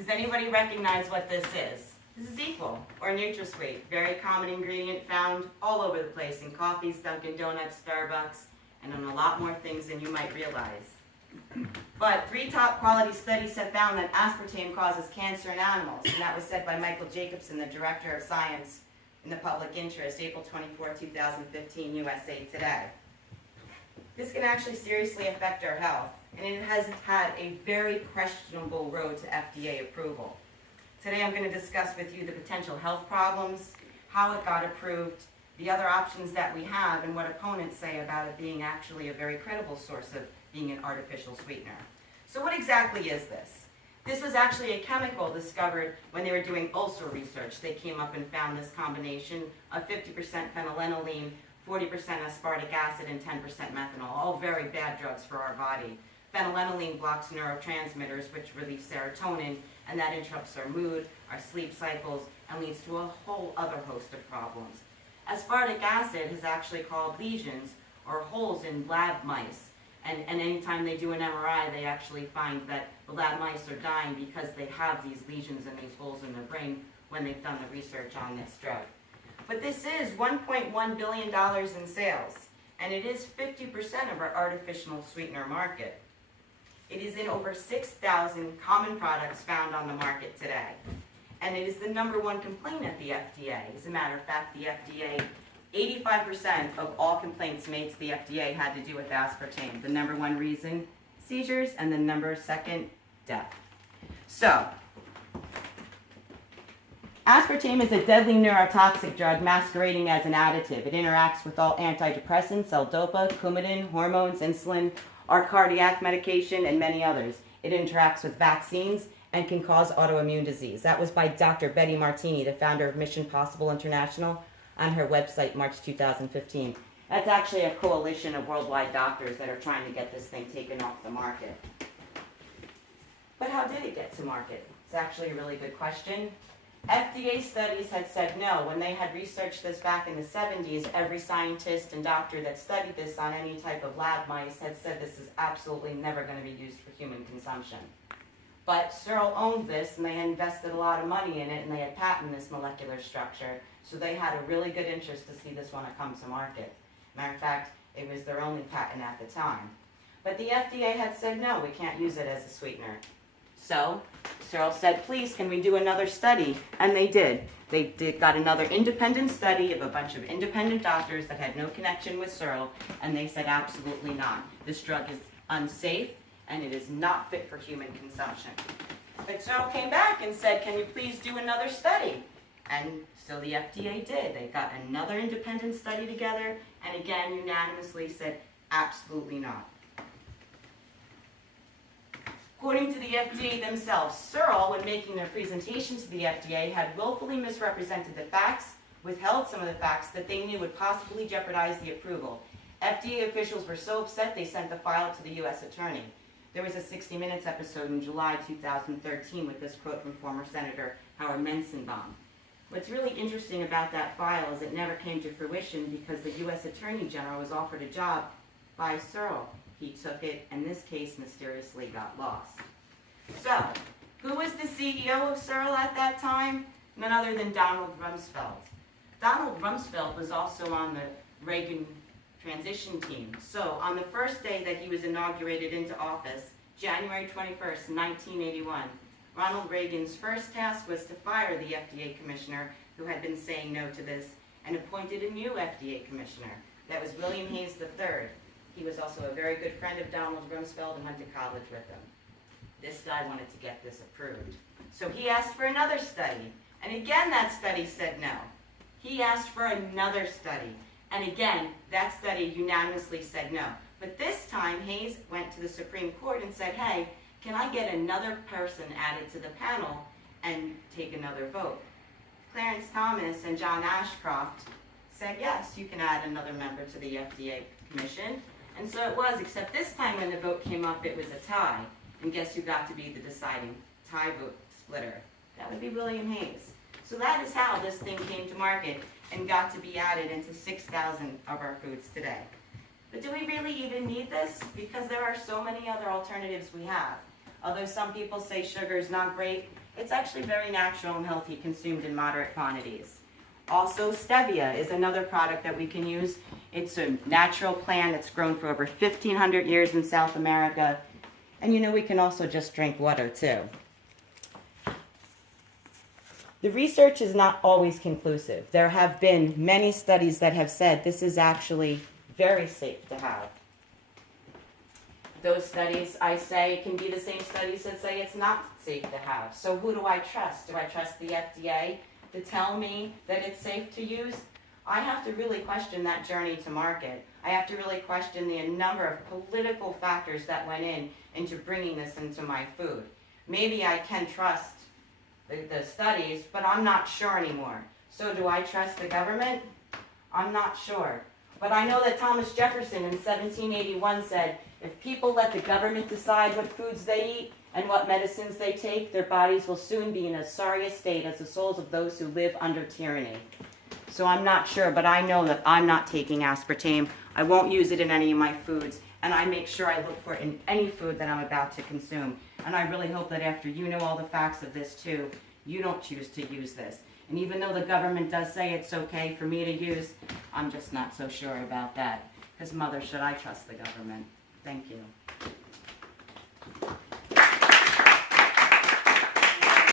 Does anybody recognize what this is? This is equal, or NutraSweet, very common ingredient found all over the place in coffees, Dunkin' Donuts, Starbucks, and on a lot more things than you might realize. But 3 top quality studies have found that aspartame causes cancer in animals, and that was said by Michael Jacobson, the Director of Science in the Public Interest, April 24, 2015, USA Today. This can actually seriously affect our health, and it has had a very questionable road to FDA approval. Today I'm going to discuss with you the potential health problems, how it got approved, the other options that we have, and what opponents say about it being actually a very credible source of being an artificial sweetener. So what exactly is this? This was actually a chemical discovered when they were doing ulcer research. They came up and found this combination of 50% phenylenediamine, 40% aspartic acid, and 10% methanol, all very bad drugs for our body. Phenylenediamine blocks neurotransmitters which release serotonin, and that interrupts our mood, our sleep cycles, and leads to a whole other host of problems. Aspartic acid is actually called lesions or holes in lab mice. And anytime they do an MRI, they actually find that the lab mice are dying because they have these lesions and these holes in their brain when they've done the research on this drug. But this is $1.1 billion in sales, and it is 50% of our artificial sweetener market. It is in over 6,000 common products found on the market today. And it is the #1 complaint at the FDA. As a matter of fact, the FDA, 85% of all complaints made to the FDA had to do with aspartame. The #1 reason, seizures, and the #2, death. So, aspartame is a deadly neurotoxic drug masquerading as an additive. It interacts with all antidepressants, L-DOPA, Coumadin, hormones, insulin, our cardiac medication, and many others. It interacts with vaccines and can cause autoimmune disease. That was by Dr. Betty Martini, the founder of Mission Possible International, on her website, March 2015. That's actually a coalition of worldwide doctors that are trying to get this thing taken off the market. But how did it get to market? It's actually a really good question. FDA studies had said no. When they had researched this back in the 70s, every scientist and doctor that studied this on any type of lab mice had said this is absolutely never going to be used for human consumption. But Searle owned this, and they had invested a lot of money in it, and they had patented this molecular structure, so they had a really good interest to see this one come to market. Matter of fact, it was their only patent at the time. But the FDA had said no, we can't use it as a sweetener. So Searle said, please, can we do another study? And they did. They got another independent study of a bunch of independent doctors that had no connection with Searle, and they said absolutely not. This drug is unsafe, and it is not fit for human consumption. But Searle came back and said, can you please do another study? And so the FDA did. They got another independent study together, and again unanimously said, absolutely not. According to the FDA themselves, Searle, when making their presentation to the FDA, had willfully misrepresented the facts, withheld some of the facts that they knew would possibly jeopardize the approval. FDA officials were so upset they sent the file to the U.S. Attorney. There was a 60 Minutes episode in July 2013 with this quote from former Senator Howard Mensenbaum. What's really interesting about that file is it never came to fruition because the U.S. Attorney General was offered a job by Searle. He took it, and this case mysteriously got lost. So, who was the CEO of Searle at that time? None other than Donald Rumsfeld. Donald Rumsfeld was also on the Reagan transition team. So, on the first day that he was inaugurated into office, January 21st, 1981, Ronald Reagan's first task was to fire the FDA commissioner who had been saying no to this and appointed a new FDA commissioner. That was William Hayes III. He was also a very good friend of Donald Rumsfeld and went to college with him. This guy wanted to get this approved. So he asked for another study. And again, that study said no. He asked for another study. And again, that study unanimously said no. But this time, Hayes went to the Supreme Court and said, hey, can I get another person added to the panel and take another vote? Clarence Thomas and John Ashcroft said, yes, you can add another member to the FDA commission. And so it was, except this time when the vote came up, it was a tie. And guess who got to be the deciding tie vote splitter? That would be William Hayes. So that is how this thing came to market and got to be added into 6,000 of our foods today. But do we really even need this? Because there are so many other alternatives we have. Although some people say sugar is not great, It's actually very natural and healthy, consumed in moderate quantities. Also, stevia is another product that we can use. It's a natural plant that's grown for over 1,500 years in South America. And you know, we can also just drink water too. The research is not always conclusive. There have been many studies that have said this is actually very safe to have. Those studies, I say, can be the same studies that say it's not safe to have. So who do I trust? Do I trust the FDA to tell me that it's safe to use? I have to really question that journey to market. I have to really question the number of political factors that went into bringing this into my food. Maybe I can trust the studies, but I'm not sure anymore. So do I trust the government? I'm not sure. But I know that Thomas Jefferson in 1781 said, if people let the government decide what foods they eat and what medicines they take, their bodies will soon be in as sorry a state as the souls of those who live under tyranny. So I'm not sure, but I know that I'm not taking aspartame. I won't use it in any of my foods, and I make sure I look for it in any food that I'm about to consume. And I really hope that after you know all the facts of this too, you don't choose to use this. And even though the government does say it's okay for me to use, I'm just not so sure about that. Because mother, should I trust the government? Thank you.